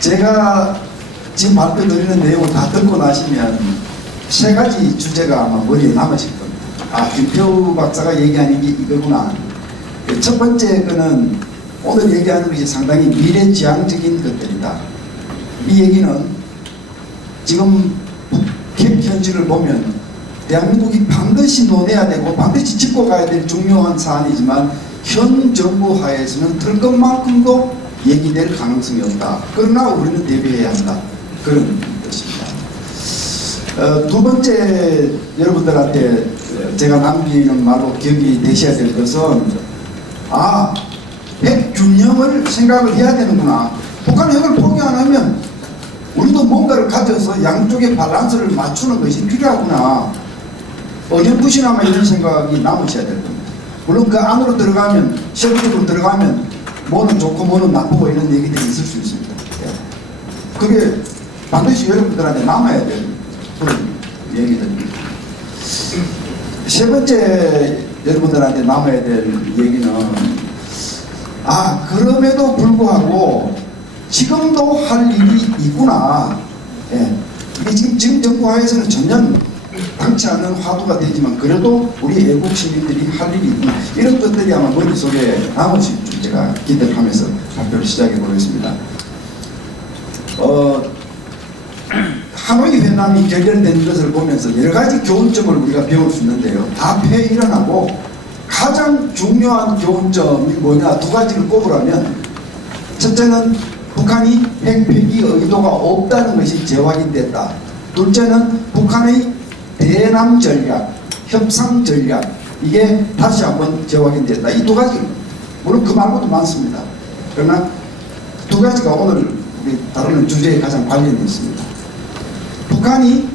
제가 지금 발표 드리는 내용을 다 듣고 나시면 세 가지 주제가 아마 머리에 남으실 겁니다. 아, 김태우 박사가 얘기하는 게 이거구나. 첫 번째 거는 오늘 얘기하는 것이 상당히 미래지향적인 것들이다. 이 얘기는 지금 북핵 현실을 보면 대한민국이 반드시 논해야 되고 반드시 짚고 가야 될 중요한 사안이지만 현 정부 하에서는 들 것만큼도 얘기될 가능성이 없다. 그러나 우리는 대비해야 한다. 그런 것입니다. 두 번째 여러분들한테 제가 남기는 말로 기억이 되셔야 될 것은 핵 균형을 생각을 해야 되는구나. 북한 핵을 포기 안 하면 우리도 뭔가를 가져서 양쪽의 밸런스를 맞추는 것이 필요하구나. 어렴풋이나마 이런 생각이 남으셔야 될 겁니다. 물론 그 안으로 들어가면, 세부적으로 들어가면 뭐는 좋고 뭐는 나쁘고 이런 얘기들이 있을 수 있습니다. 그게 반드시 여러분들한테 남아야 될 그런 얘기들입니다. 세 번째 여러분들한테 남아야 될 얘기는 그럼에도 불구하고 지금도 할 일이 있구나. 이게 지금 정부 하에서는 전혀 당치 않은 화두가 되지만 그래도 우리 애국 시민들이 할 일이 있구나. 이런 것들이 아마 머릿속에 남으실 줄 제가 기대를 하면서 발표를 시작해 보겠습니다. 하노이 회담이 결렬된 것을 보면서 여러 가지 교훈점을 우리가 배울 수 있는데요. 다폐 일어나고 가장 중요한 교훈점이 뭐냐, 두 가지를 꼽으라면 첫째는 북한이 핵 폐기 의도가 없다는 것이 재확인됐다. 둘째는 북한의 대남 전략, 협상 전략, 이게 다시 한번 재확인됐다. 이 두 가지, 물론 그 말고도 많습니다. 그러나 두 가지가 오늘 우리 다루는 주제에 가장 관련이 있습니다. 북한이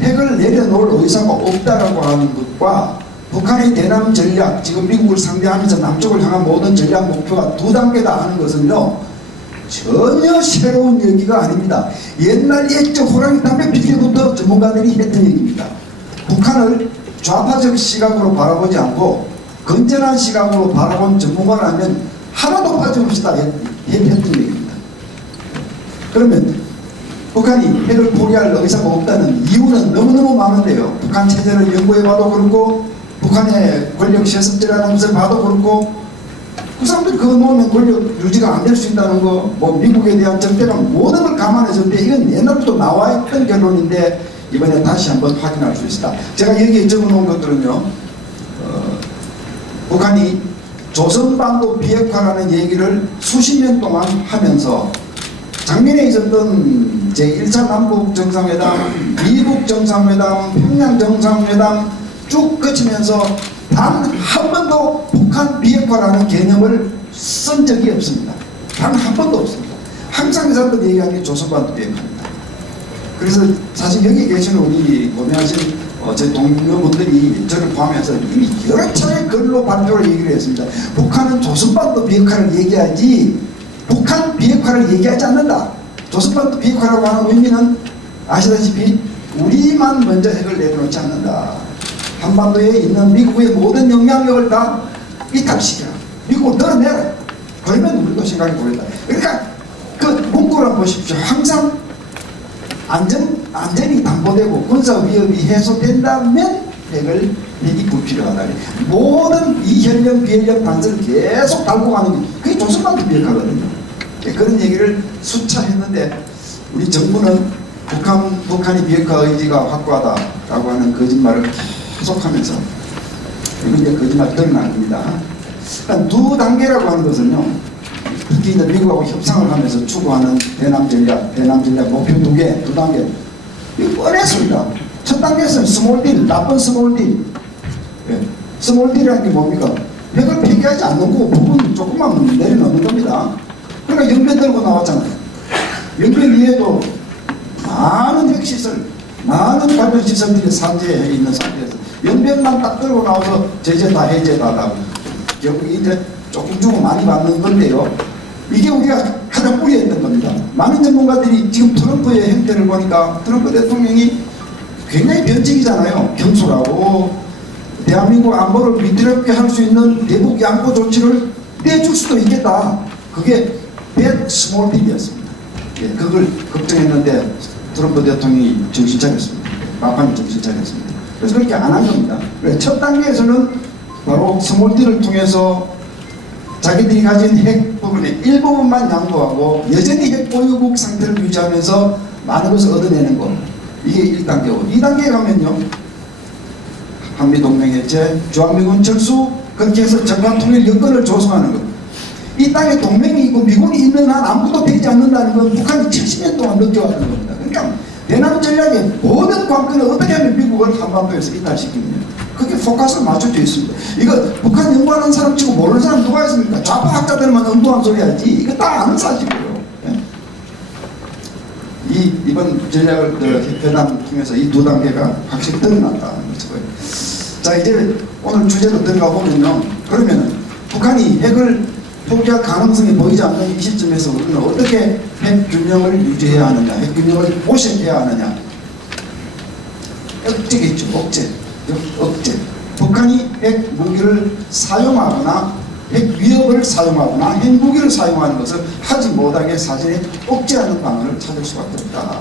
핵을 내려놓을 의사가 없다라고 하는 것과 북한의 대남 전략, 지금 미국을 상대하면서 남쪽을 향한 모든 전략 목표가 두 단계다 하는 것은요, 전혀 새로운 얘기가 아닙니다. 옛날 옛적 호랑이 담배 필 때부터 전문가들이 했던 얘기입니다. 북한을 좌파적 시각으로 바라보지 않고 건전한 시각으로 바라본 전문가라면 하나도 빠짐없이 다 했던 얘기입니다. 그러면 북한이 핵을 포기할 의사가 없다는 이유는 너무너무 많은데요. 북한 체제를 연구해봐도 그렇고 북한의 권력 세습제라는 것을 봐도 그렇고 그 사람들이 그거 놓으면 권력 유지가 안 될 수 있다는 거, 미국에 대한 적대감 모든 걸 감안했을 때 이건 옛날부터 나와 있던 결론인데 이번에 다시 한번 확인할 수 있다. 제가 여기에 적어놓은 것들은요, 북한이 조선반도 비핵화라는 얘기를 수십 년 동안 하면서 작년에 있었던 제1차 남북 정상회담, 미국 정상회담, 평양 정상회담 쭉 거치면서 단 한 번도 북한 비핵화라는 개념을 쓴 적이 없습니다. 단 한 번도 없습니다. 항상 이 사람들 얘기하는 게 조선반도 비핵화입니다. 그래서 사실 여기 계시는 우리 고민하신 제 동료분들이 저를 포함해서 이미 여러 차례 글로 발표를 얘기를 했습니다. 북한은 조선반도 비핵화를 얘기하지 북한 비핵화를 얘기하지 않는다. 조선반도 비핵화라고 하는 의미는 아시다시피 우리만 먼저 핵을 내려놓지 않는다. 한반도에 있는 미국의 모든 영향력을 다 이탈시켜 미국을 덜어내라. 그러면 우리도 생각해 보겠다. 그러니까 그 문구를 한번 보십시오. 항상 안전이 담보되고 군사 위협이 해소된다면 핵이 불필요하다. 모든 이현령 비현령 단서를 계속 달고 가는 게 그게 조선반도 비핵화거든요. 그런 얘기를 수차 했는데 우리 정부는 북한이 비핵화 의지가 확고하다라고 하는 거짓말을 계속하면서 이건 이제 거짓말 드러난 겁니다. 두 단계라고 하는 것은요, 특히 이제 미국하고 협상을 하면서 추구하는 대남 전략 목표 두 단계. 이거 뻔했습니다. 첫 단계에서는 스몰 딜, 나쁜 스몰 딜. 스몰 딜이라는 게 뭡니까? 핵을 폐기하지 않는 거고 부분 조금만 내려놓는 겁니다. 그러니까 영변 들고 나왔잖아요. 영변 이외에도 많은 핵시설, 많은 관련시설들이 산재해 있는 상태에서 영변만 딱 들고 나와서 제재다 해제다라고 결국 이제 조금 주고 많이 받는 건데요. 이게 우리가 가장 우려했던 겁니다. 많은 전문가들이 지금 트럼프의 행태를 보니까 트럼프 대통령이 굉장히 변칙이잖아요. 경솔하고 대한민국 안보를 위태롭게 할 수 있는 대북 양보 조치를 내줄 수도 있겠다. 그게 bad small deal이었습니다. 예, 그걸 걱정했는데 트럼프 대통령이 정신 차렸습니다. 막판에 정신 차렸습니다. 그래서 그렇게 안 한 겁니다. 첫 단계에서는 바로 스몰 딜을 통해서 자기들이 가진 핵 부분의 일부분만 양보하고 여전히 핵 보유국 상태를 유지하면서 많은 것을 얻어내는 것. 이게 1단계고 2단계에 가면요. 한미동맹 해체, 주한미군 철수, 그렇게 해서 정강 통일 여건을 조성하는 것. 이 땅에 동맹이 있고 미군이 있는 한 아무것도 되지 않는다는 건 북한이 70년 동안 느껴왔던 겁니다. 그러니까 대남 전략의 모든 관건을 어떻게 하면 미국을 한반도에서 이탈시키느냐. 그게 포커스를 맞춰져 있습니다. 이거 북한 연구하는 사람 치고 모르는 사람 누가 있습니까? 좌파 학자들만 엉뚱한 소리 하지. 이거 다 아는 사실이에요. 예? 이번 전략을 회담 통해서 이 두 단계가 확실히 드러났다는 거죠. 자, 이제 오늘 주제로 들어가 보면요. 그러면 북한이 핵을 포기할 가능성이 보이지 않는 이 시점에서 우리는 어떻게 핵 균형을 유지해야 하느냐, 핵 균형을 보완해야 하느냐. 억제겠죠, 억제. 북한이 핵 무기를 사용하거나 핵 위협을 사용하거나 핵무기를 사용하는 것을 하지 못하게 사전에 억제하는 방안을 찾을 수밖에 없다.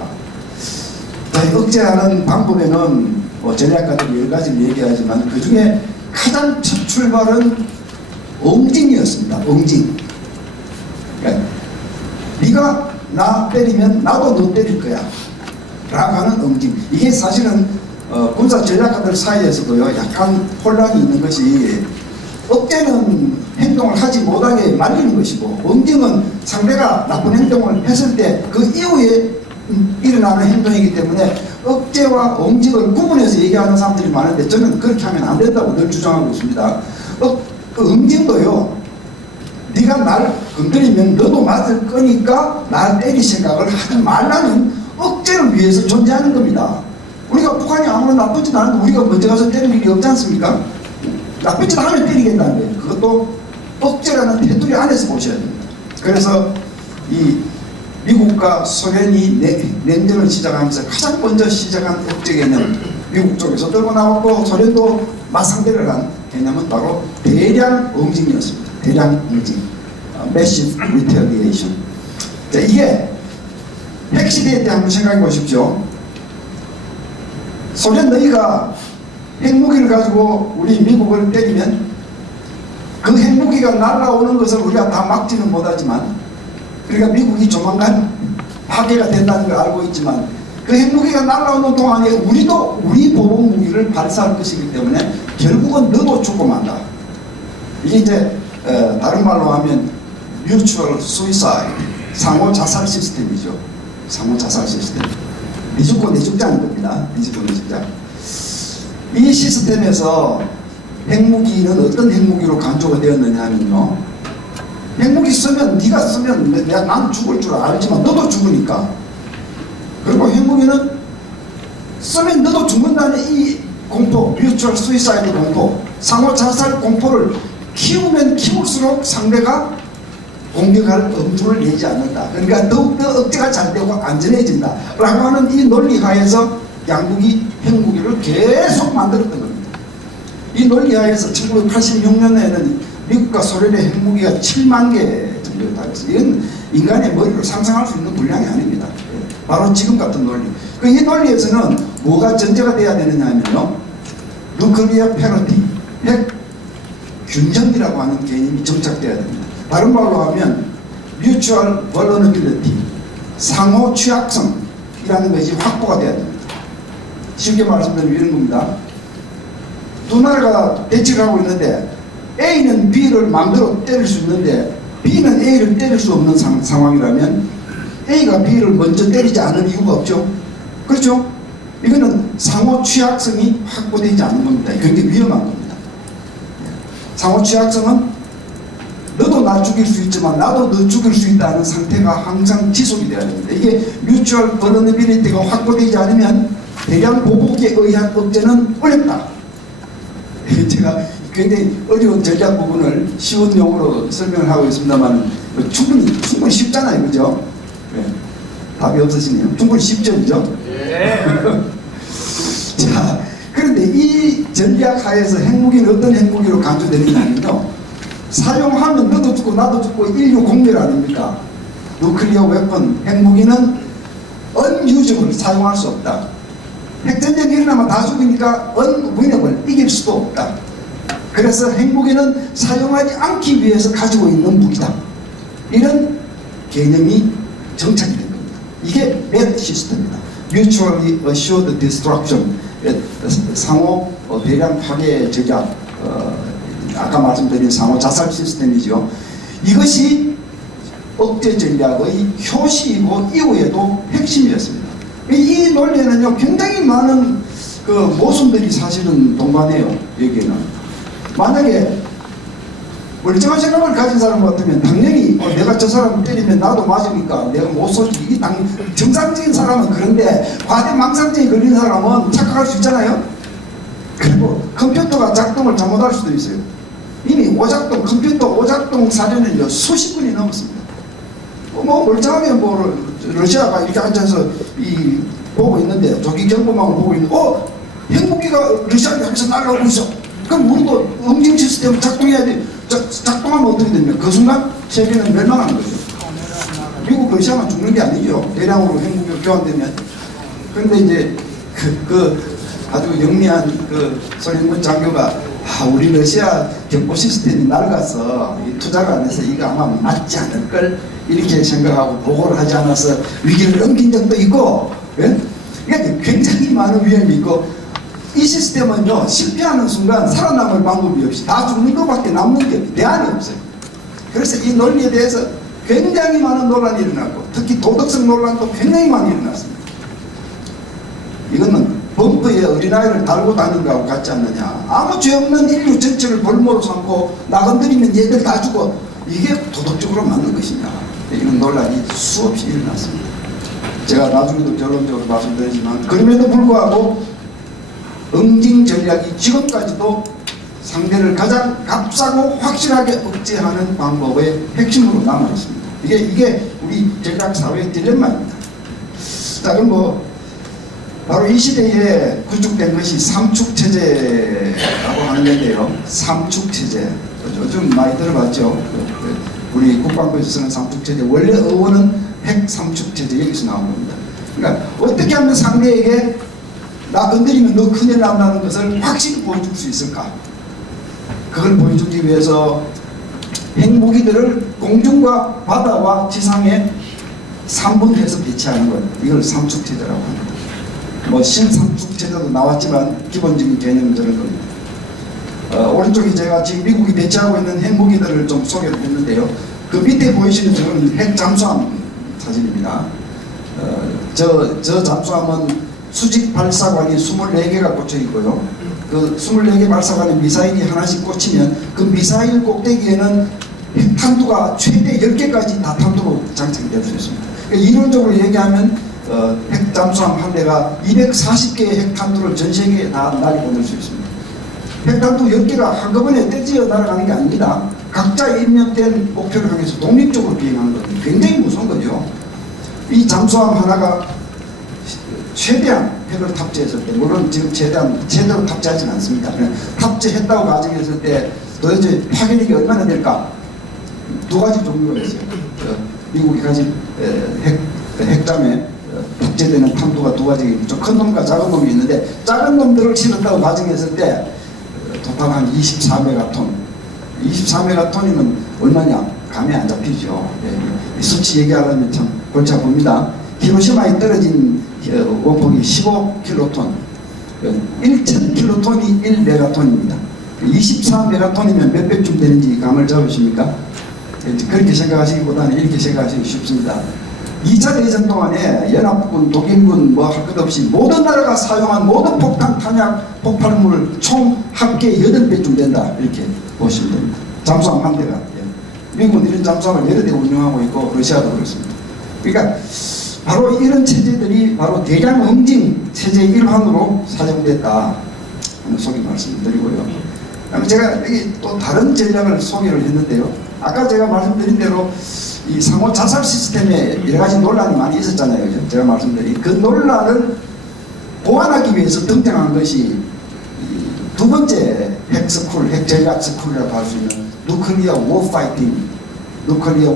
억제하는 방법에는 전략가들이 여러 가지를 얘기하지만 그 중에 가장 첫 출발은 엉징이었습니다. 엉징. 그러니까 네가 나 때리면 나도 너 때릴 거야 라고 하는 엉징. 이게 사실은 군사 전략가들 사이에서도요 약간 혼란이 있는 것이 억제는 행동을 하지 못하게 말리는 것이고 엉징은 상대가 나쁜 행동을 했을 때 그 이후에 일어나는 행동이기 때문에 억제와 엉징을 구분해서 얘기하는 사람들이 많은데 저는 그렇게 하면 안 된다고 늘 주장하고 있습니다. 그 엉징도요 네가 날 건드리면 너도 맞을 거니까 날 때릴 생각을 하지 말라는 억제를 위해서 존재하는 겁니다. 우리가 북한이 아무런 나쁜 짓 안 하는데 우리가 먼저 가서 때릴 일이 없지 않습니까? 나쁜 짓 하면 때리겠다는 거예요. 그것도 억제라는 테두리 안에서 보셔야 됩니다. 그래서 이 미국과 소련이 냉전을 시작하면서 가장 먼저 시작한 억제 개념 미국 쪽에서 들고 나왔고 소련도 맞상대를 한 개념은 바로 대량 엉징이었습니다. 대량 엉징, Massive Retaliation. 자, 이게 핵시대에 대해 한번 생각해 보십시오. 소련 너희가 핵무기를 가지고 우리 미국을 때리면 그 핵무기가 날아오는 것을 우리가 다 막지는 못하지만 그러니까 미국이 조만간 파괴가 된다는 걸 알고 있지만 그 핵무기가 날아오는 동안에 우리도 우리 보복무기를 발사할 것이기 때문에 결국은 너도 죽고 만다. 이게 이제 다른 말로 하면 Mutual Suicide, 상호 자살 시스템이죠. 상호 자살 시스템. 니 죽고 내 죽자는 겁니다. 니 죽고 내 죽자. 이 시스템에서 핵무기는 어떤 핵무기로 간주가 되었느냐 하면요. 핵무기 쓰면 네가 쓰면 난 죽을 줄 알지만 너도 죽으니까. 그리고 핵무기는 쓰면 너도 죽는다는 이 공포, 뮤추얼 수이사이드 공포, 상호 자살 공포를 키우면 키울수록 상대가 공격할 엄두를 내지 않는다. 그러니까 더욱더 억제가 잘 되고 안전해진다 라고 하는 이 논리 하에서 양국이 핵무기를 계속 만들었던 겁니다. 이 논리 하에서 1986년에는 미국과 소련의 핵무기가 7만 개 정도에 달했어요. 이건 인간의 머리로 상상할 수 있는 분량이 아닙니다. 바로 지금 같은 논리. 이 논리에서는 뭐가 전제가 돼야 되느냐 하면요. 누클리어 페널티, 핵 균형이라고 하는 개념이 정착돼야 됩니다. 다른 말로 하면 mutual vulnerability, 상호 취약성이라는 것이 확보가 돼야 됩니다. 쉽게 말씀드리면 이런 겁니다. 두 나라가 대치를 하고 있는데 A는 B를 마음대로 때릴 수 있는데 B는 A를 때릴 수 없는 상황이라면 A가 B를 먼저 때리지 않을 이유가 없죠. 그렇죠? 이거는 상호 취약성이 확보되지 않는 겁니다. 굉장히 위험한 겁니다. 상호 취약성은 너도 나 죽일 수 있지만 나도 너 죽일 수 있다는 상태가 항상 지속이 돼야 됩니다. 이게 뮤추얼 버너너빌리티가 확보되지 않으면 대량 보복에 의한 억제는 어렵다. 제가 굉장히 어려운 전략 부분을 쉬운 용어로 설명을 하고 있습니다만 충분히 쉽잖아요. 그죠? 네. 답이 없으시네요. 충분히 쉽죠. 그죠? 네. 자, 그런데 이 전략 하에서 핵무기는 어떤 핵무기로 간주되느냐면요. 사용하면 너도 죽고 나도 죽고 인류 공멸 아닙니까? 누클리어 웨폰, 핵무기는 unusable, 사용할 수 없다. 핵전쟁이 일어나면 다 죽으니까 unwinnable, 이길 수도 없다. 그래서 핵무기는 사용하지 않기 위해서 가지고 있는 무기다. 이런 개념이 정착이 된 겁니다. 이게 MED 시스템입니다. Mutually Assured Destruction, 상호 대량 파괴 제작, 아까 말씀드린 상호 자살 시스템이죠. 이것이 억제 전략의 효시이고 이후에도 핵심이었습니다. 이 논리에는요 굉장히 많은 그 모순들이 사실은 동반해요. 여기에는 만약에 멀쩡한 생각을 가진 사람 같으면 당연히 내가 저 사람 때리면 나도 맞으니까 내가 못 쏘지. 이게 정상적인 사람은 그런데 과대망상증이 걸린 사람은 착각할 수 있잖아요. 그리고 컴퓨터가 작동을 잘못할 수도 있어요. 이미 오작동, 컴퓨터 오작동 사례는요 수십 건이 넘었습니다. 뭐 멀쩡하게 뭐 러시아가 이렇게 앉아서 보고 있는데 조기 경보망을 보고 있는데 핵무기가 러시아 향해서 날아오고 있어. 그럼 우리도 응징 시스템 작동해야 돼. 작동하면 어떻게 됩니까? 그 순간 세계는 멸망하는 거죠. 미국 러시아만 죽는 게 아니죠. 대량으로 핵무기가 교환되면. 그런데 이제 아주 영리한 그 소련군 장교가 우리 러시아 경보 시스템이 낡아서 투자를 안 해서 이거 아마 맞지 않을 걸 이렇게 생각하고 보고를 하지 않아서 위기를 넘긴 적도 있고, 예? 그러니까 굉장히 많은 위험이 있고, 이 시스템은요 실패하는 순간 살아남을 방법이 없이 다 죽는 것밖에 남는 게 대안이 없어요. 그래서 이 논리에 대해서 굉장히 많은 논란이 일어났고, 특히 도덕성 논란도 굉장히 많이 일어났습니다. 이거는 범퍼에 어린아이를 달고 다니는 거하고 같지 않느냐. 아무 죄 없는 인류 전체를 볼모로 삼고 나건드리면 얘들 다 죽어. 이게 도덕적으로 맞는 것이냐. 이런 논란이 수없이 일어났습니다. 제가 나중에도 결론적으로 말씀드리지만, 그럼에도 불구하고 응징 전략이 지금까지도 상대를 가장 값싸고 확실하게 억제하는 방법의 핵심으로 남아있습니다. 이게 우리 전략 사회의 딜레마입니다. 자, 그럼 바로 이 시대에 구축된 것이 삼축체제라고 하는 건데요. 삼축체제. 요즘 많이 들어봤죠. 우리 국방부에서 쓰는 삼축체제. 원래 어원은 핵삼축체제, 여기서 나온 겁니다. 그러니까 어떻게 하면 상대에게 나 건드리면 너 큰일 난다는 것을 확실히 보여줄 수 있을까? 그걸 보여주기 위해서 핵무기들을 공중과 바다와 지상에 3분해서 배치하는 것. 이걸 삼축체제라고 합니다. 신삼축체제도 나왔지만 기본적인 개념은 저런 겁니다. 오른쪽에 제가 지금 미국이 배치하고 있는 핵무기들을 좀 소개를 했는데요. 그 밑에 보이시는 저는 핵잠수함 사진입니다. 저 잠수함은 수직 발사관이 24개가 꽂혀 있고요. 그 24개 발사관에 미사일이 하나씩 꽂히면 그 미사일 꼭대기에는 핵탄두가 최대 10개까지 다 탄두로 장착이 될 수 있습니다. 그러니까 이론적으로 얘기하면 핵잠수함 한 대가 240개의 핵탄두를 전 세계에 다 날려보낼 수 있습니다. 핵탄두 10개가 한꺼번에 떼지어 날아가는 게 아닙니다. 각자 입력된 목표를 향해서 독립적으로 비행하는 겁니다. 굉장히 무서운 거죠. 이 잠수함 하나가 최대한 핵을 탑재했을 때, 물론 지금 제대로 탑재하지는 않습니다. 탑재했다고 가정했을 때 도대체 파괴력이 얼마나 될까? 두 가지 종류가 있어요. 미국이 가진 핵잠에 탑재되는 탄두가 두 가지, 좀 큰 놈과 작은 놈이 있는데, 작은 놈들을 실었다고 가정했을 때 토탈 한 24메가톤. 24메가톤이면 얼마냐? 감이 안 잡히죠. 수치 얘기하려면 참 골치 아픕니다. 히로시마에 떨어진 원폭이 15킬로톤, 1000킬로톤이 1메가톤입니다. 24메가톤이면 몇 배쯤 되는지 감을 잡으십니까? 그렇게 생각하시기보다는 이렇게 생각하시기 쉽습니다. 2차 대전 동안에 연합군, 독일군 뭐 할 것 없이 모든 나라가 사용한 모든 폭탄, 탄약, 폭발물 총 합계 8배쯤 된다, 이렇게 보시면 됩니다. 잠수함 한 대가. 미국은 이런 잠수함을 여러 대 운영하고 있고 러시아도 그렇습니다. 그러니까 바로 이런 체제들이 바로 대량 응징 체제의 일환으로 사용됐다 하는 소개 말씀드리고요. 제가 여기 또 다른 전략을 소개를 했는데요. 아까 제가 말씀드린 대로 이 상호 자살 시스템에 여러 가지 논란이 많이 있었잖아요. 제가 말씀드린 그 논란을 보완하기 위해서 등장한 것이 두 번째 핵스쿨, 핵전략 스쿨이라고 할 수 있는 누클리어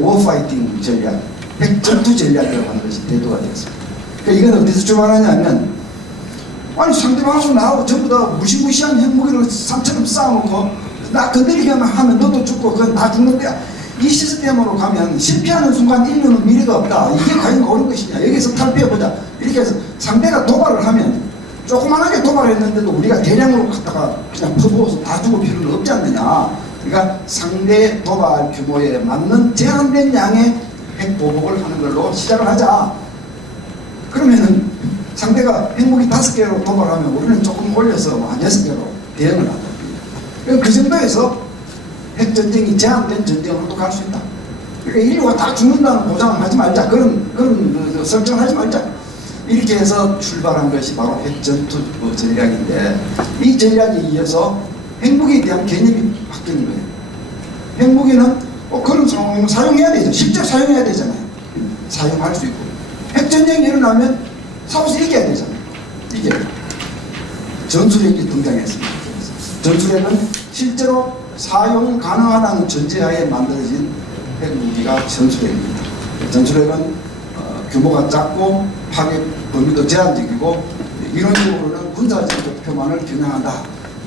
워파이팅 전략. 핵전투 전략이라고 하는 것이 대두가 되었습니다. 그러니까 이건 어디서 출발하냐면, 아니 상대방하고 나하고 전부 다 무시무시한 핵무기를 산처럼 쌓아놓고 나 건드리기만 하면 너도 죽고 그건 다 죽는데, 이 시스템으로 가면 실패하는 순간 인류는 미래가 없다. 이게 과연 옳은 것이냐. 여기서 탈피해보자. 이렇게 해서 상대가 도발을 하면 조그만하게 도발했는데도 우리가 대량으로 갖다가 그냥 퍼부어서 다 죽을 필요는 없지 않느냐. 그러니까 상대 도발 규모에 맞는 제한된 양의 핵 보복을 하는 걸로 시작을 하자. 그러면은 상대가 핵무기 5개로 도발하면 우리는 조금 올려서 한 6개로 대응을 한다. 그 정도에서 핵전쟁이 제한된 전쟁으로도 갈 수 있다. 그러니까 인류가 다 죽는다는 보장을 하지 말자. 그런 설정을 하지 말자. 이렇게 해서 출발한 것이 바로 핵전투 전략인데, 이 전략에 의해서 핵무기에 대한 개념이 바뀌는 거예요. 핵무기는 그런 상황이면 사용해야 되죠. 실제 사용해야 되잖아요. 사용할 수 있고. 핵전쟁이 일어나면 싸워서 이겨야 되잖아요. 이게 전술핵이 등장했습니다. 전술핵은 실제로 사용 가능하다는 전제하에 만들어진 핵무기가 전술핵입니다. 전술핵은 규모가 작고 파괴 범위도 제한적이고 이론적으로는 군사적 표만을 겨냥한다.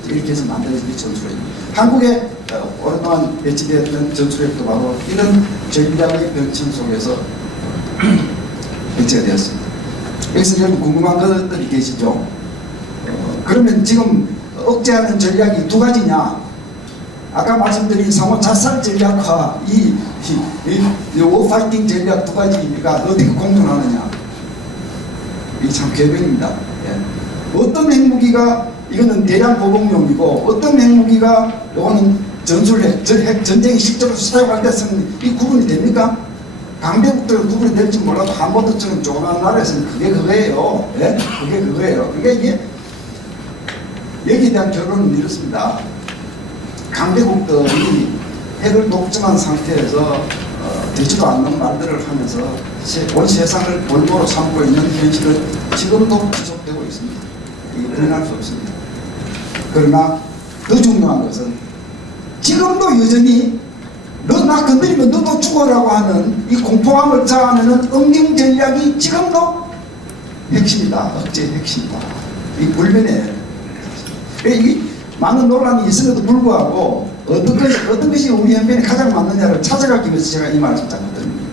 이렇게 해서 만들어진 게 전술핵입니다. 한국에 오랫동안 배치되었던 전술핵도 바로 이런 전략의 변천 속에서 배치가 되었습니다. 여기서 여러분 궁금한 것들이 계시죠? 그러면 지금 억제하는 전략이 두 가지냐? 아까 말씀드린 상호 자살 전략과 이 워파이팅 전략 두 가지가 어떻게 공존하느냐. 이게 참 괴변입니다. 예. 어떤 핵무기가 이거는 대량 보복용이고 어떤 핵무기가 이거는 전술핵, 전쟁이 실제로 사용할 때 쓰는 이 구분이 됩니까? 강대국들은 구분이 될지 몰라도 한반도처럼 조그마한 나라에서는 그게 그거예요. 예? 그게 그거예요. 그러니까 이게 여기에 대한 결론은 이렇습니다. 강대국들이 핵을 독점한 상태에서 되지도 않는 말들을 하면서 온 세상을 볼모로 삼고 있는 현실은 지금도 지속되고 있습니다. 이게 부인할 수 없습니다. 그러나 더 중요한 것은 지금도 여전히 너 나 건드리면 너도 죽어라고 하는 이 공포감을 자아내는 응징 전략이 지금도 핵심이다. 억제의 핵심이다. 이 불변의 이 많은 논란이 있음에도 불구하고 어떤 것이 우리 형편에 가장 맞느냐를 찾아가기 위해서 제가 이 말을 잠깐 드립니다.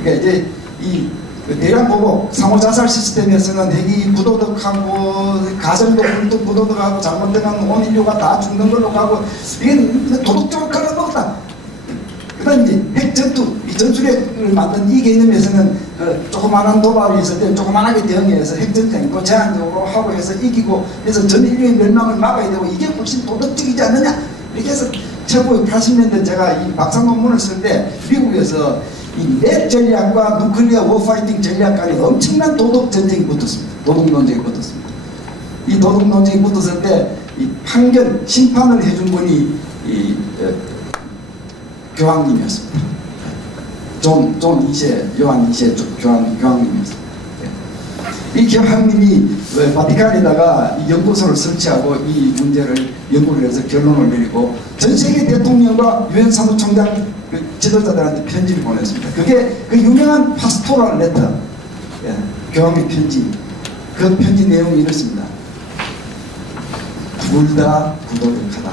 그러니까 이제 이 대량 보복 상호 자살 시스템에서는 핵이 부도덕하고 가정도 부도덕하고 잘못되면 온 인류가 다 죽는 걸로 가고 이게 도덕적으로 걸어먹었다. 그다음 이제 핵 전투, 이 전술핵을 만든 이 개념에서는 조그마한 도발이 있을 때 조그만하게 대응해서 핵전쟁도 제한적으로 하고 해서 이기고 해서 전 인류의 멸망을 막아야 되고 이게 훨씬 도덕적이지 않느냐. 이렇게 해서 1980년대 제가 이 박사 논문을 쓸 때 미국에서 이 넷 전략과 누클리어 워파이팅 전략 간에 엄청난 도덕 전쟁이 붙었습니다. 도덕 논쟁이 붙었습니다. 이 도덕 논쟁이 붙었을 때 이 판결, 심판을 해준 분이 이 교황님이었습니다. 존 2세, 요한 2세 교황님이었습니다. 이 교황님이 바티칸에다가 이 연구소를 설치하고 이 문제를 연구를 해서 결론을 내리고 전 세계 대통령과 유엔 사무총장 지도자들한테 편지를 보냈습니다. 그게 그 유명한 파스토럴 레터, 교황의 편지. 그 편지 내용이 이렇습니다. 둘 다 부도덕하다.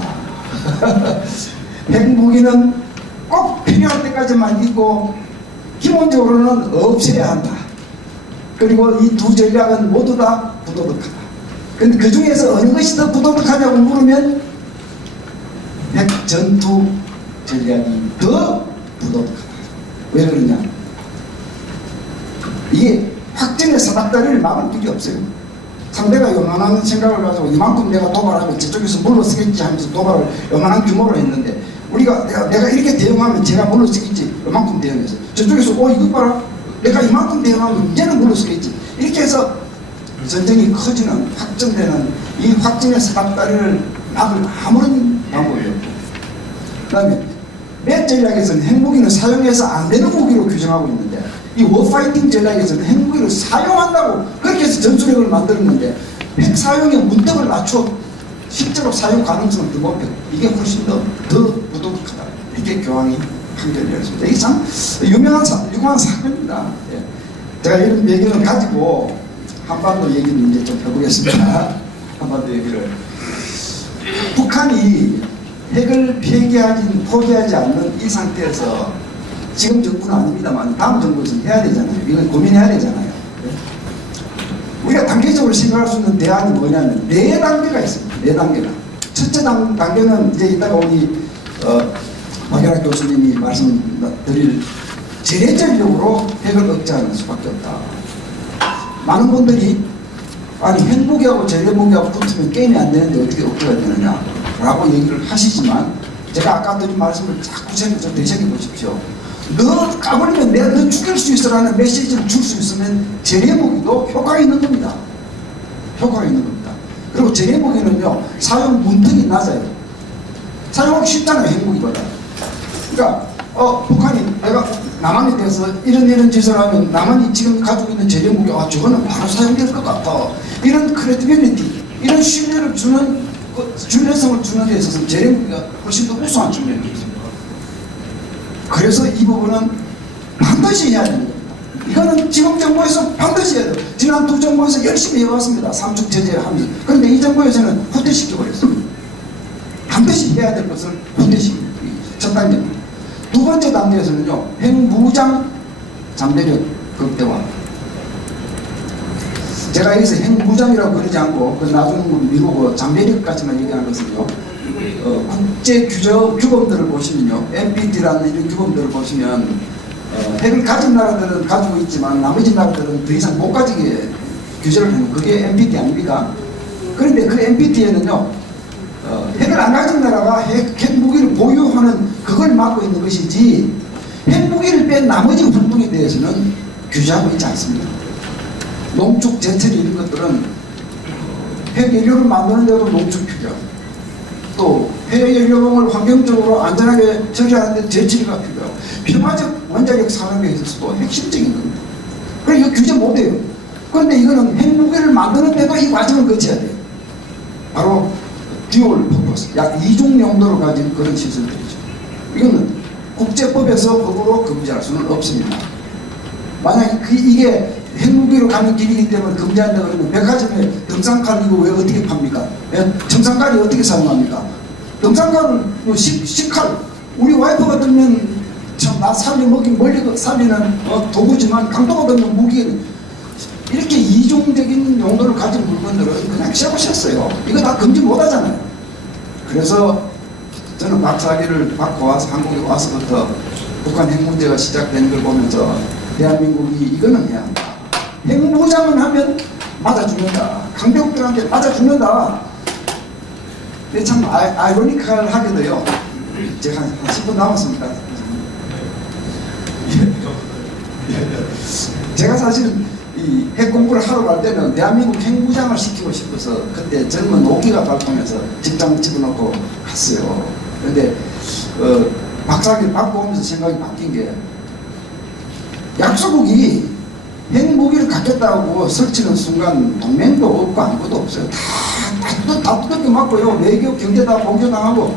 핵무기는 꼭 필요할 때까지만 있고 기본적으로는 없애야 한다. 그리고 이 두 전략은 모두 다 부도덕하다. 근데 그 중에서 어느 것이 더 부도덕하냐고 물으면 핵전투 전략이 더 부도덕하다. 왜 그러냐? 이게 확전의 사닥다리를 막을 길이 없어요. 상대가 요만한 생각을 가지고 이만큼 내가 도발하면 저쪽에서 물러서겠지 하면서 도발을 요만한 규모로 했는데 우리가 내가 이렇게 대응하면 제가 물러서겠지. 요만큼 대응해서 저쪽에서 이거 봐라. 내가 이만큼 대응하면 이제는 물러서겠지. 이렇게 해서 전쟁이 커지는 확전되는 이 확전의 사닥다리를 막을 아무런 방법이 없고, 그 다음에 넷 전략에서는 핵무기는 사용해서 안 되는 무기로 규정하고 있는데 이 워파이팅 전략에서는 핵무기를 사용한다고 그렇게 해서 전술핵을 만들었는데 핵 사용의 문턱을 낮춰 실제로 사용 가능성을 더 높여 이게 훨씬 더 부도덕하다. 이렇게 교황이 판결을 내렸습니다. 이게 참 유명한 사건입니다. 예. 제가 이런 얘기를 가지고 한반도 얘기를 이제 좀 해보겠습니다. 한반도 얘기를. 북한이 핵을 포기하지 않는 이 상태에서 지금 정부는 아닙니다만 다음 정부에서는 해야 되잖아요. 이건 고민해야 되잖아요. 우리가 단계적으로 생각할 수 있는 대안이 뭐냐면 네 단계가 있습니다. 네 단계가. 첫째 단계는 이제 이따가 우리 박연학 교수님이 말씀드릴 제재적으로 핵을 억제하는 수밖에 없다. 많은 분들이 아니 핵무기하고 제재무기하고 붙으면 게임이 안 되는데 어떻게 억제가 되느냐라고 얘기를 하시지만 제가 아까 드린 말씀을 자꾸 좀 되새겨 보십시오. 너 까버리면 내가 너 죽일 수 있어라는 메시지를 줄 수 있으면 제재무기도 효과가 있는 겁니다. 효과가 있는 겁니다. 그리고 제재무기는요 사용 문턱이 낮아요. 사용하기 쉽잖아요. 핵무기보다. 그러니까 북한이 내가 남한에 대해서 이런 짓을 하면 남한이 지금 가지고 있는 제재무기 저거는 바로 사용될 것 같아. 이런 크레디빌리티, 이런 신뢰를 주는 신뢰성을 주는 데 있어서 제재무기가 훨씬 더 우수한 측면이 있습니다. 그래서 이 부분은 반드시 해야 됩니다. 이거는 지금 정부에서 반드시 해야 돼요. 지난 두 정부에서 열심히 해왔습니다. 삼축 제재하면서. 그런데 이 정부에서는 후퇴시켜버렸습니다. 반드시 해야 될 것을 후퇴시킵니다. 첫 단계입니다. 두 번째 단계에서는요, 핵무장 잠재력 극대화. 제가 여기서 핵무장이라고 그러지 않고, 그 나중에 미루고 잠재력까지만 얘기하는 것은요, 국제 규범들을 보시면요, NPT라는 이런 규범들을 보시면, 핵을 가진 나라들은 가지고 있지만, 나머지 나라들은 더 이상 못 가지게 규제를 해놓은 그게 NPT 아닙니까? 그런데 그 NPT에는요, 핵을 안 가진 나라가 핵무기를 보유하는 그걸 막고 있는 것이지 핵무기를 뺀 나머지 활동에 대해서는 규제하고 있지 않습니다. 농축, 제철 이런 것들은 핵연료를 만드는 데도 농축 규제, 또 핵연료봉을 환경적으로 안전하게 처리하는 데 제철이가 필요하고 평화적 원자력 산업에 있어서도 핵심적인 겁니다. 그러니까 이거 규제 못해요. 그런데 이거는 핵무기를 만드는 데도 이 과정을 거쳐야 돼요. 바로 듀얼 퍼포스, 약 2종 용도를 가진 그런 시설들이죠. 이거는 국제법에서 법으로 금지할 수는 없습니다. 만약 이게 핵무기로 가는 길이기 때문에 금지한다 그러면 백화점에 등산칼 이거 왜 어떻게 팝니까? 청산칼이 어떻게 사용합니까? 등산칼은 식칼, 우리 와이프가 들면 참 나 살려먹긴 멀리 살리는 도구지만 강도가 들면 무기는 이렇게 이종적인 용도를 가진 물건들은 그냥 씌워셨어요. 이거 다 금지 못 하잖아요. 그래서 저는 박사학위를 받고 와서 한국에 와서부터 북한 핵 문제가 시작되는 걸 보면서 대한민국이 이거는 해야 한다. 핵무장을 하면 맞아 죽는다. 강대국들한테 맞아 죽는다. 근데 참 아이러니컬하게도요. 제가 한 10분 남았습니다. 제가 사실은 이 핵 공부를 하러 갈 때는 대한민국 핵무장을 시키고 싶어서 그때 젊은 오기가 발동해서 직장 집어넣고 갔어요. 그런데 박사학위를 받고 오면서 생각이 바뀐 게 약소국이 핵무기를 갖겠다고 설치는 순간 동맹도 없고 아무것도 없어요. 다 두껍게 맞고요. 외교, 경제 다 봉쇄당하고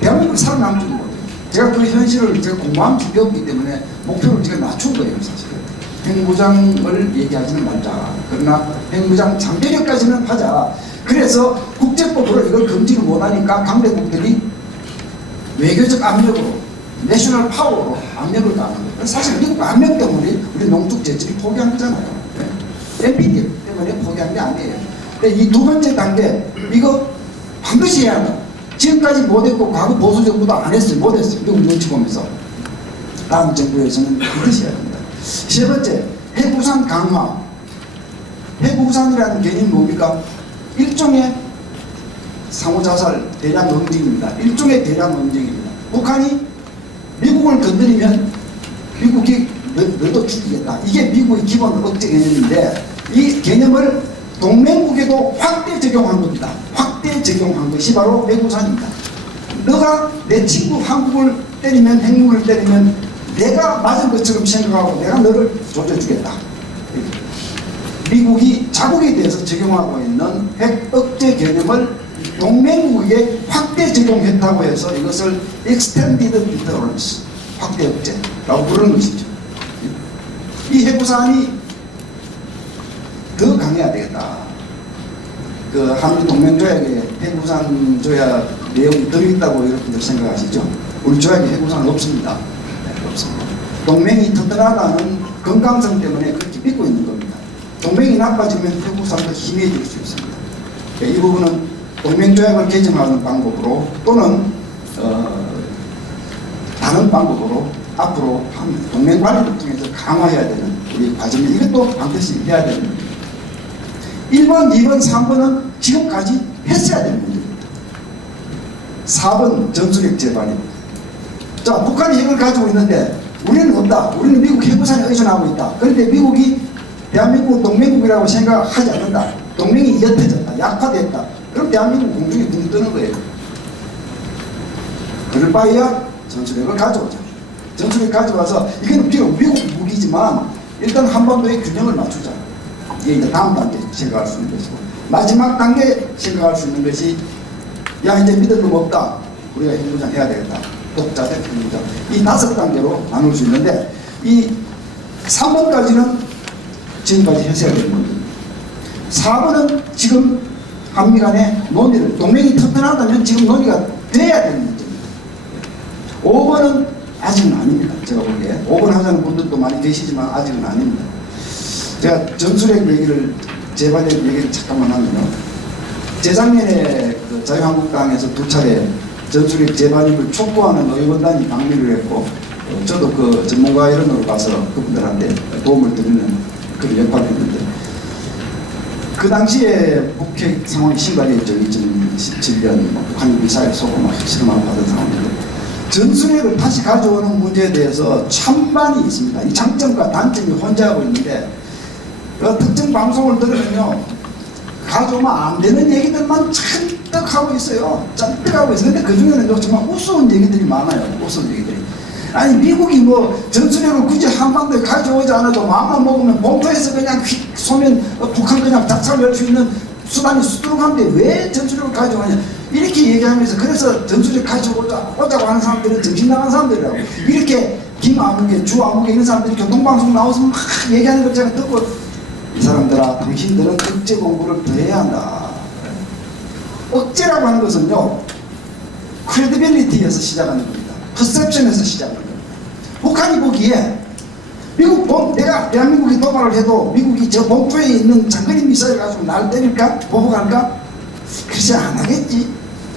대한민국 살아남지도 못해요. 제가 그 현실을 제가 공부하면서 배웠기 때문에 목표를 제가 낮춘 거예요. 사실은. 핵무장을 얘기하지는 말자. 그러나 핵무장 잠재력까지는 하자. 그래서 국제법으로 이걸 금지를 못하니까 강대국들이 외교적 압력으로 내셔널 파워로 압력을 가하는 거예요. 사실 미국 압력 때문에 우리 농축 제철이 포기한 거잖아요. NPT 때문에 포기한 게 아니에요. 근데 이 두 번째 단계 이거 반드시 해야 한다. 지금까지 못했고 과거 보수 정부도 안 했어요. 못했어요. 미국 눈치 보면서. 다음 정부에서는 반드시 해야 합니다. 세 번째, 핵우산 강화. 핵우산이라는 개념이 뭡니까? 일종의 상호자살 대량 응징입니다. 일종의 대량 응징입니다. 북한이 미국을 건드리면 미국이 너도 죽이겠다. 이게 미국의 기본 억제 개념인데 이 개념을 동맹국에도 확대 적용한 겁니다. 확대 적용한 것이 바로 핵우산입니다. 너가 내 친구 한국을 때리면 핵무기를 때리면 내가 맞은 것처럼 생각하고 내가 너를 조져주겠다. 미국이 자국에 대해서 적용하고 있는 핵 억제 개념을 동맹국에 확대 적용했다고 해서 이것을 Extended Deterrence, 확대 억제라고 부르는 것이죠. 이 해구사안이 더 강해야 되겠다. 그 한미 동맹조약에 해구산 조약 내용이 들어있다고 여러분들 생각하시죠? 우리 조약에 해구산은 없습니다. 네, 없습니다. 동맹이 튼튼하다는 건강성 때문에 그렇게 믿고 있는 겁니다. 동맹이 나빠지면 해구산도 희미해질 수 있습니다. 네, 이 부분은 동맹조약을 개정하는 방법으로 또는 다른 방법으로 앞으로 동맹 관리를 통해서 강화해야 되는 우리 과정이 이것도 반드시 해야 되는 겁니다. 1번, 2번, 3번은 지금까지 했어야 되는 문제입니다. 4번 전술핵 재반입니다. 자, 북한이 핵을 가지고 있는데 우리는 없다. 우리는 미국 핵무산에 의존하고 있다. 그런데 미국이 대한민국 동맹국이라고 생각하지 않는다. 동맹이 옅어졌다. 약화됐다. 그럼 대한민국 공중에 붕 뜨는 거예요. 그럴 바에야 전술핵을 가져오자. 전술핵 가져와서 이건 비록 미국 무기지만 일단 한반도의 균형을 맞추자. 이게 이제 다음 단계 생각할 수 있는 것이고, 마지막 단계 생각할 수 있는 것이 야 이제 믿을 놈 없다. 우리가 핵무장 해야 되겠다. 독자 대 핵무장. 이 5단계로 나눌 수 있는데 이 3번까지는 지금까지 했어야 되는 겁니다. 4번은 지금 한미 간의 논의를 동맹이 튼튼하다면 지금 논의가 돼야 되는 문제입니다. 5번은 아직은 아닙니다. 제가 보기에 5번 하자는 분들도 많이 계시지만 아직은 아닙니다. 제가 전술핵 얘기를 재반핵 얘기를 잠깐만 하면요. 재작년에 그 자유한국당에서 2차례 전술핵 재반입을 촉구하는 의원단이 방미를 했고 저도 그 전문가 이런으로 가서 그분들한테 도움을 드리는 그런 역할을 했는데 그 당시에 북핵 상황이 심각했죠. 2017년 북한이 미사일 쏘고 막 실험을 받은 상황인데 전술핵을 다시 가져오는 문제에 대해서 찬반이 있습니다. 이 장점과 단점이 혼재하고 있는데 특정 방송을 들으면요 가져오면 안 되는 얘기들만 잔뜩 하고 있어요. 잔뜩 하고 있어요. 근데 그 중에는 정말 우스운 얘기들이 많아요. 우스운 얘기들이. 아니 미국이 뭐 전술핵을 굳이 한반도에 가져오지 않아도 마음만 먹으면 본토에서 그냥 휙 쏘면 북한 그냥 작살낼 수 있는 수단이 수두룩한데 왜 전술핵을 가져오냐 이렇게 얘기하면서 그래서 전술핵 가져오자고 하는 사람들은 정신 나간 사람들이라고 이렇게 김아무개 주아무개 이런 사람들이 교통방송 나와서 막 얘기하는 걸 제가 듣고 이 사람들아 당신들은 억제 공부를 더 해야 한다. 억제라고 하는 것은요 크레디빌리티에서 시작하는 겁니다. 퍼셉션에서 시작하는 겁니다. 북한이 보기에 내가 대한민국이 도발을 해도 미국이 저 본토에 있는 장거리 미사일 가지고 날 때릴까? 보복할까? 그렇지 안 하겠지.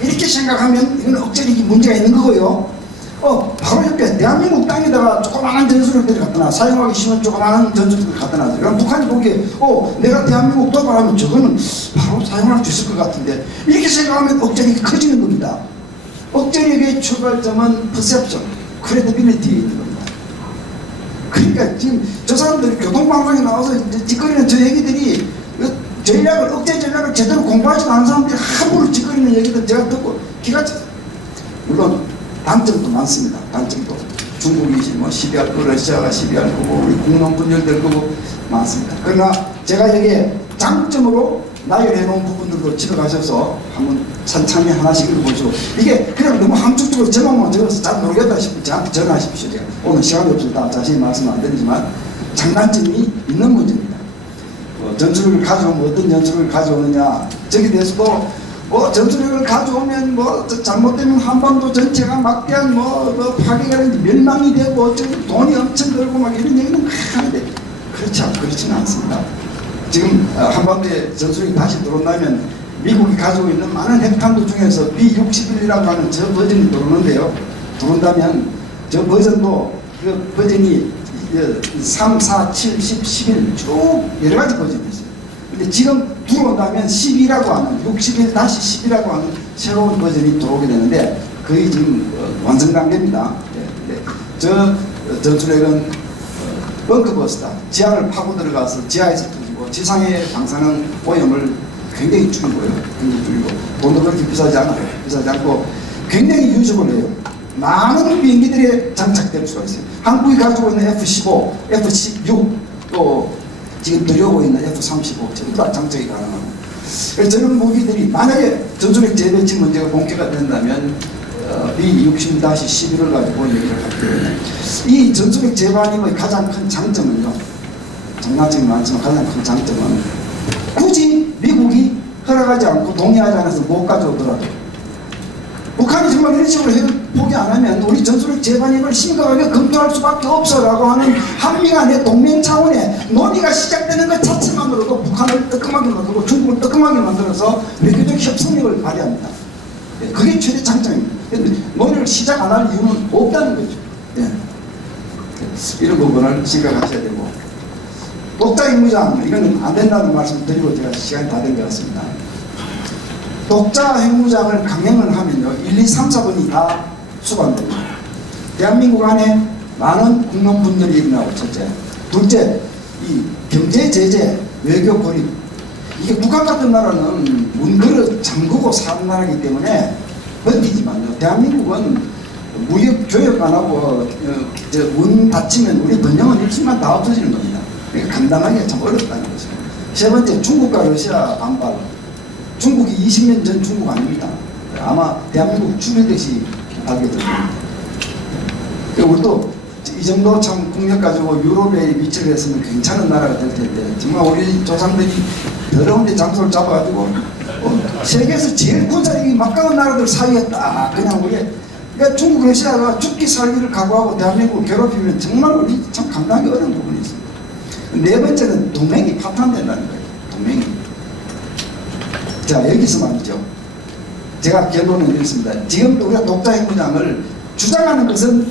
이렇게 생각하면 이건 억제력이 문제가 있는 거고요. 바로 옆에 대한민국 땅에다가 조그마한 전술핵들을 갖다 놔. 사용하기 쉬운 조그마한 전술핵들을 갖다 놔. 그럼 북한이 보기에 내가 대한민국 도발하면 저거는 바로 사용할 수 있을 것 같은데 이렇게 생각하면 억제력이 커지는 겁니다. 억제력의 출발점은 퍼셉션, 크레디빌리티에 있는 겁니다. 그러니까 지금 저 사람들이 교통방송에 나와서 짓거리는 저 얘기들이 억제 전략을 제대로 공부하지 않은 사람들이 함부로 짓거리는 얘기들 제가 듣고 기가 차. 물론 단점도 많습니다. 단점도 중국이 뭐 시비할 거고 러시아가 시비할 거고 우리 국론 분열될 거고 많습니다. 그러나 제가 여기에 장점으로 나열해 놓은 부분들도 집에 가셔서 한번 찬찬히 하나씩 읽어보시고 이게 그냥 너무 함축적으로 제목만 적어서 잘 모르겠다 싶으면 저한테 전화하십시오. 제가 오늘 시간이 없어서 다 자세히 말씀 안 드리지만 장단점이 있는 문제입니다. 전술을 가져오면 어떤 전술을 가져오느냐 저기에 대해서도 전술핵을 가져오면 잘못되면 한반도 전체가 막대한 파괴가 멸망이 되고 돈이 엄청 들고 막 이런 얘기는 막 하는데 그렇지는 않습니다. 지금 한반도에 전술핵이 다시 들어온다면 미국이 가지고 있는 많은 핵탄두 중에서 B-61이라고 하는 저 버전이 들어오는데요. 들어온다면 저 버전도 그 버전이 3, 4, 7, 10, 11 쭉 여러 가지 버전이 있어요. 근데 지금 들어온다면 10이라고 하는 61-10이라고 하는 새로운 버전이 들어오게 되는데 거의 지금 완성 단계입니다. 저 전술핵은 벙커버스다. 지하를 파고 들어가서 지하에서 터지고 지상에 방사능 오염을 굉장히 줄이고요. 굉장히 줄이고 돈도 그렇게 비싸지 않아요. 비싸지 않고 굉장히 유지를 해요. 많은 비행기들이 장착될 수가 있어요. 한국이 가지고 있는 F-15, F-16 또 지금 들여오고 있는 F-35 전부 다 장착이 가능합니다. 저런 무기들이 만약에 전술핵 재배치 문제가 본격화 된다면 B-60-11을 가지고 얘기를 할 필요는 전술핵 재반임의 가장 큰 장점은요, 장단점이 많지만 가장 큰 장점은 굳이 미국이 허락하지 않고 동의하지 않아서 못 가져오더라도 북한이 정말 이런 식으로 핵을 포기 안 하면 우리 전술핵 재반임을 심각하게 검토할 수밖에 없어라고 하는 한미 간의 동맹 차원의 논의가 시작되는 것 자체만으로도 북한을 뜨끔하게 만들고 중국을 뜨끔하게 만들어서 외교적 협상력을 발휘합니다. 예, 그게 최대 장점입니다. 논의를 시작 안 할 이유는 없다는 거죠. 예. 이런 부분을 생각하셔야 되고, 독자 핵무장 이건 안 된다는 말씀 드리고 제가 시간이 다 된 것 같습니다. 독자 핵무장을 강행을 하면요 1, 2, 3, 4번이 다 수반됩니다. 대한민국 안에 많은 국민분들이 일어나고, 첫째. 둘째, 이 경제 제재, 외교 고립, 이게 북한 같은 나라는 문 걸어 잠그고 사는 나라이기 때문에 버티지만요, 대한민국은 무역 교역 안 하고 문 닫히면 우리 번영은 일순간 다 없어지는 겁니다. 그러니까 감당하기가 참 어렵다는 거죠. 세 번째, 중국과 러시아 반발. 중국이 20년 전 중국 아닙니다. 아마 대한민국 죽일듯이 알게 될 겁니다. 우리도 이 정도 참 국력 가지고 유럽에 위치를 했으면 괜찮은 나라가 될 텐데, 정말 우리 조상들이 더러운 데 장소를 잡아가지고 세계에서 제일 군사력이 막강한 나라들 사이에 딱 그냥 우리, 그러니까 중국 러시아가 죽기 살기를 각오하고 대한민국을 괴롭히면 정말 우리 참 감당하기 어려운 부분이 있습니다. 네 번째는 동맹이 파탄된다는 거예요. 동맹이. 자, 여기서 말이죠. 제가 결론을 내렸습니다. 지금 우리가 독자 핵무장을 주장하는 것은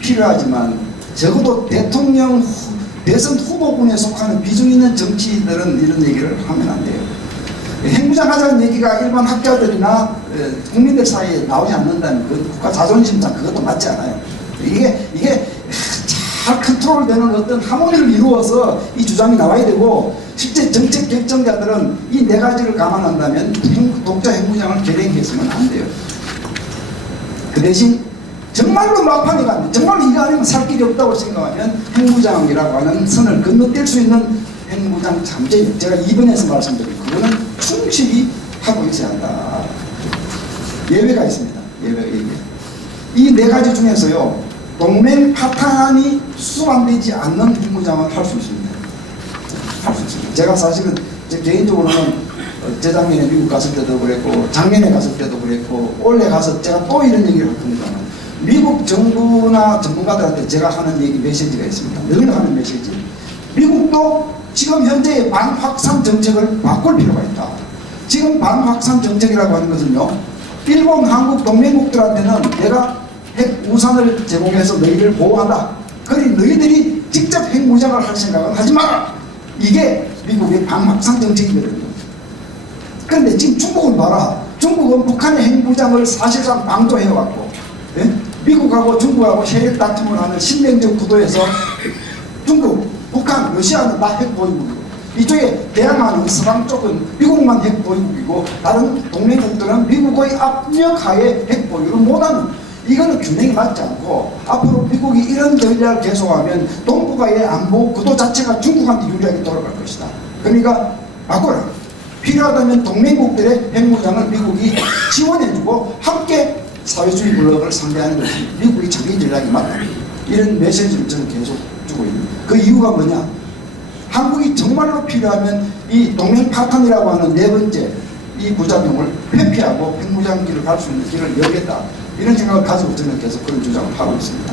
필요하지만 적어도 대통령 대선 후보군에 속하는 비중 있는 정치인들은 이런 얘기를 하면 안 돼요. 핵무장하자는 얘기가 일반 학자들이나 국민들 사이에 나오지 않는다는 그 국가 자존심상 그것도 맞지 않아요. 이게 잘 컨트롤되는 어떤 하모니를 이루어서 이 주장이 나와야 되고, 실제 정책 결정자들은 이 네 가지를 감안한다면 독자 핵무장을 결행했으면 안 돼요. 그 대신 정말로 막판에 가면, 정말로 이거 아니면 살 길이 없다고 생각하면 핵무장이라고 하는 선을 건너뛸 수 있는 핵무장 잠재, 제가 2번에서 말씀드린 그거는 충실히 하고 있어야 한다. 예외가 있습니다. 예외. 이 네 가지 중에서요, 동맹 파탄이 수반되지 않는 핵무장을 할 수 있습니다. 할 수 있습니다. 제가 사실은 제 개인적으로는 재작년에 미국 갔을 때도 그랬고, 작년에 갔을 때도 그랬고, 올해 가서 제가 또 이런 얘기를 할 겁니다. 미국 정부나 전문가들한테 제가 하는 얘기 메시지가 있습니다. 늘 하는 메시지. 미국도 지금 현재의 반확산 정책을 바꿀 필요가 있다. 지금 반확산 정책이라고 하는 것은요, 일본, 한국 동맹국들한테는 내가 핵 우산을 제공해서 너희를 보호한다. 그러니 너희들이 직접 핵무장을 할 생각은 하지 마라. 이게 미국의 반확산 정책이거든요. 그런데 지금 중국은 봐라. 중국은 북한의 핵무장을 사실상 방조해왔고, 예? 미국하고 중국하고 세력 다툼을 하는 신냉적 구도에서 중국, 북한, 러시아는 다 핵보유국이고, 이쪽에 대항하는 서방 쪽은 미국만 핵보유국이고, 다른 동맹국들은 미국의 압력하에 핵보유를 못하는, 이거는 균형이 맞지 않고, 앞으로 미국이 이런 전략을 계속하면 동북아의 안보 구도 자체가 중국한테 유리하게 돌아갈 것이다. 그러니까 바꿔라. 필요하다면 동맹국들의 핵무장을 미국이 지원해주고 함께 사회주의 블록을 상대하는 것이 미국의 장기 전략이 맞다. 이런 메시지를 저는 계속 주고 있는. 그 이유가 뭐냐? 한국이 정말로 필요하면 이 동맹 파탄이라고 하는 네 번째 이 부작용을 회피하고 핵무장기를 갈 수 있는 길을 열겠다. 이런 생각을 가지고 저는 계속 그런 주장을 하고 있습니다.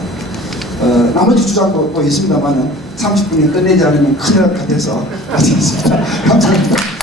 나머지 주장도 또 있습니다만은 30분이 끝내지 않으면 큰일 날 것 같아서 마치겠습니다. 감사합니다.